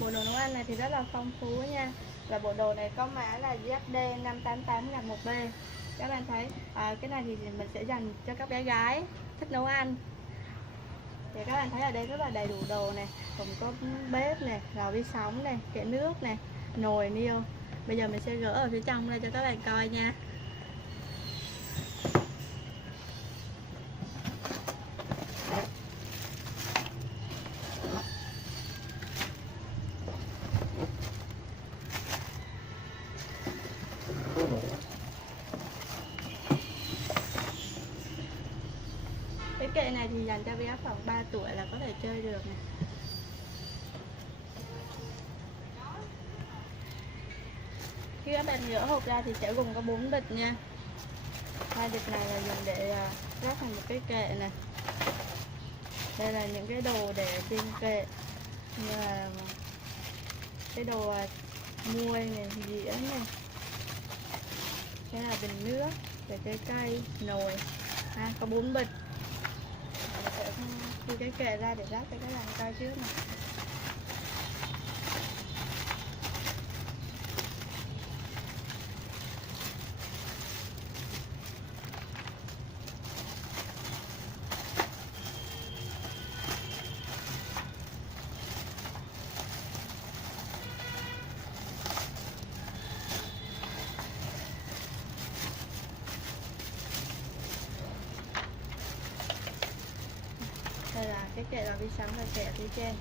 Bộ đồ nấu ăn này thì rất là phong phú nha. Và bộ đồ này có mã là ZD588-1B. Các bạn thấy cái này thì mình sẽ dành cho các bé gái thích nấu ăn. Thì các bạn thấy ở đây rất là đầy đủ đồ này, gồm có bếp này, lò vi sóng này, kệ nước này, nồi niêu. Bây giờ mình sẽ gỡ ở phía trong đây cho các bạn coi nha. Cái kệ này thì dành cho bé khoảng 3 tuổi là có thể chơi được này. Khi các bạn gỡ hộp ra thì sẽ gồm có 4 bịch nha. 2 bịch này là dùng để ráp thành một cái kệ này. Đây là những cái đồ để trên kệ, như là cái đồ muôi này, dĩa này, cái là bình nước, để trái cây, nồi. Có 4 bịch. Mình sẽ thu cái kệ ra để ráp cho các bạn coi trước này. Đây là cái kệ lò vi sóng và kệ ở phía trên.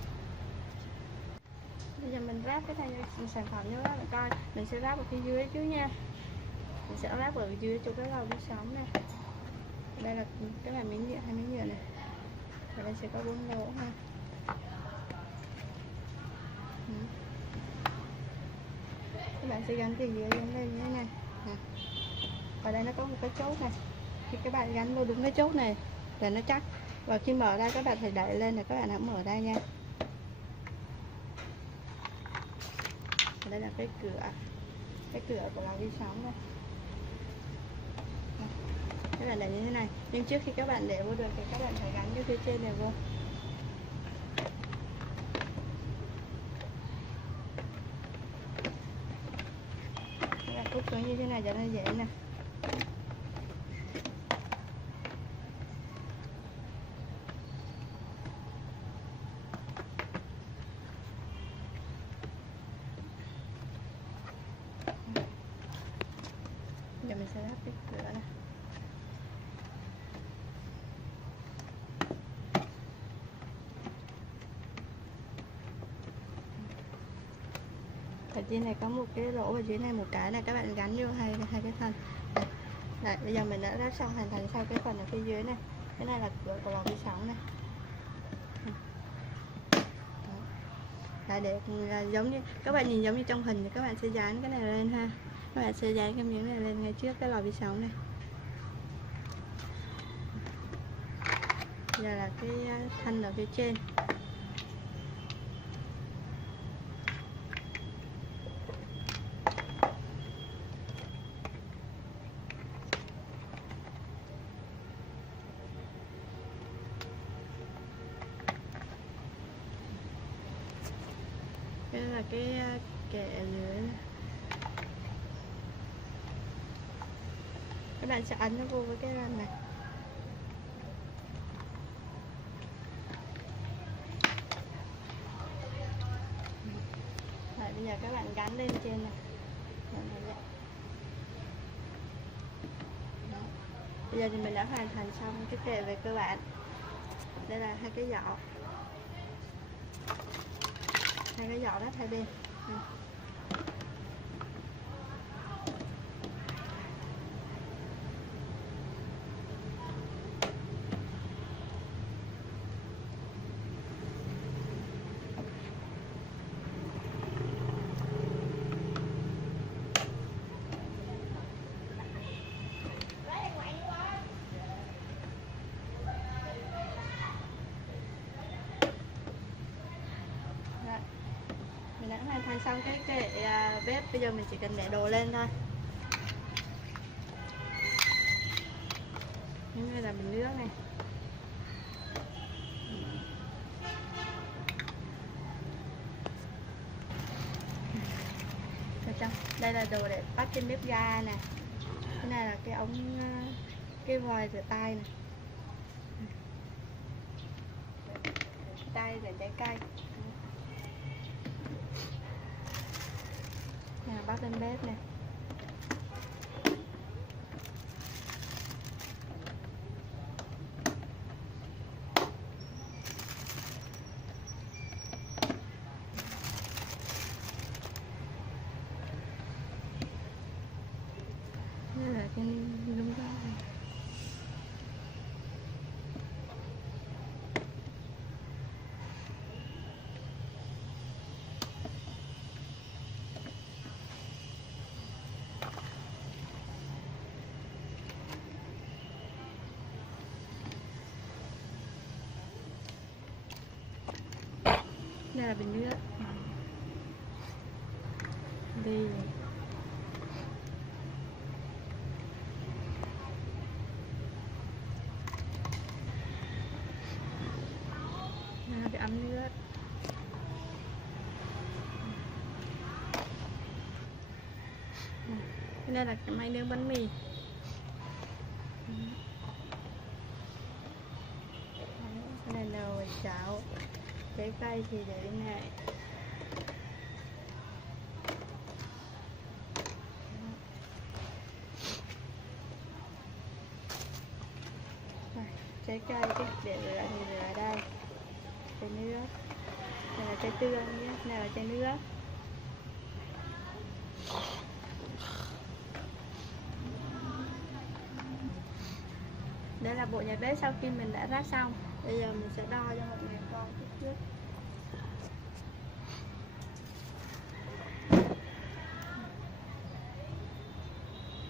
Bây giờ mình ráp cái sản phẩm cho các bạn coi. Mình sẽ ráp ở phía dưới trước nha. Mình sẽ ráp ở dưới chỗ cái lò vi sóng này. Đây là cái là miếng nhựa, 2 miếng nhựa này. Và đây sẽ có 4 lỗ ha. Các bạn sẽ gắn từ dưới lên đây như thế này. Ở đây nó có một cái chốt này. Khi các bạn gắn vô đúng cái chốt này là nó chắc. Và khi mở ra các bạn phải đẩy lên để các bạn hãy mở ra nha. Đây là cái cửa của lò vi sóng đây. Các bạn để như thế này, nhưng trước khi các bạn để vô đường thì các bạn phải gắn cái phía trên này vô. Các bạn cút xuống như thế này cho nó dễ nè. Giờ mình sẽ lắp cái cửa này. Ở trên này có một cái lỗ, ở dưới này một cái này, các bạn gắn vô hai cái thân. Đấy, bây giờ mình đã lắp xong hoàn thành sau cái phần ở phía dưới này. Cái này là cửa của lò vi sóng này. Đấy, để giống như các bạn nhìn giống như trong hình thì các bạn sẽ dán cái này lên ha. Các bạn sẽ dán cái miếng này lên ngay trước cái lò vi sóng này. Giờ là cái thân ở phía trên. Đây là cái kệ ở dưới này. Các bạn sẽ ấn nó vô với cái răng này. Rồi, bây giờ các bạn gắn lên trên này. Bây giờ thì mình đã hoàn thành xong cái kệ về cơ bản. Đây là hai cái giỏ. Hai cái giỏ đất hai bên. Mình đã hoàn thành xong cái kệ bếp. Bây giờ mình chỉ cần để đồ lên thôi. Như là bình nước này. trong. Đây là đồ để bắt trên bếp ga nè. Cái này là cái ống cái vòi rửa tay này. Tay để trái cây. Nè, bắt lên bếp nè. Đây là cái đúng đó. Đây là bình nước. Đi. Đây là cái ấm nước. Đây là cái máy nướng bánh mì. Cái này là nồi chảo. Trái cây thì để bên này. Trái cây cái để lại thì ở đây. Chai nước. Đây là chai tương nhé, này là chai nước. Đây là bộ nhà bếp sau khi mình đã ráp xong. Bây giờ mình sẽ đo cho mọi người coi kích thước.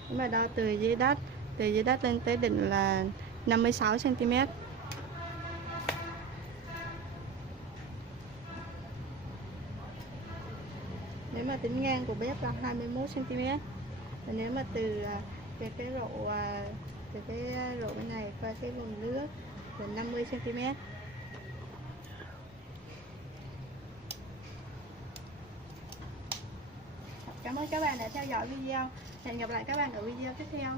Nếu mà đo từ dưới đất lên tới đỉnh là 56 cm. Nếu mà tính ngang của bếp là 21 cm. Và nếu mà từ cái rổ bên này qua cái vùng nước là 50 cm. Cảm ơn các bạn đã theo dõi video. Hẹn gặp lại các bạn ở video tiếp theo.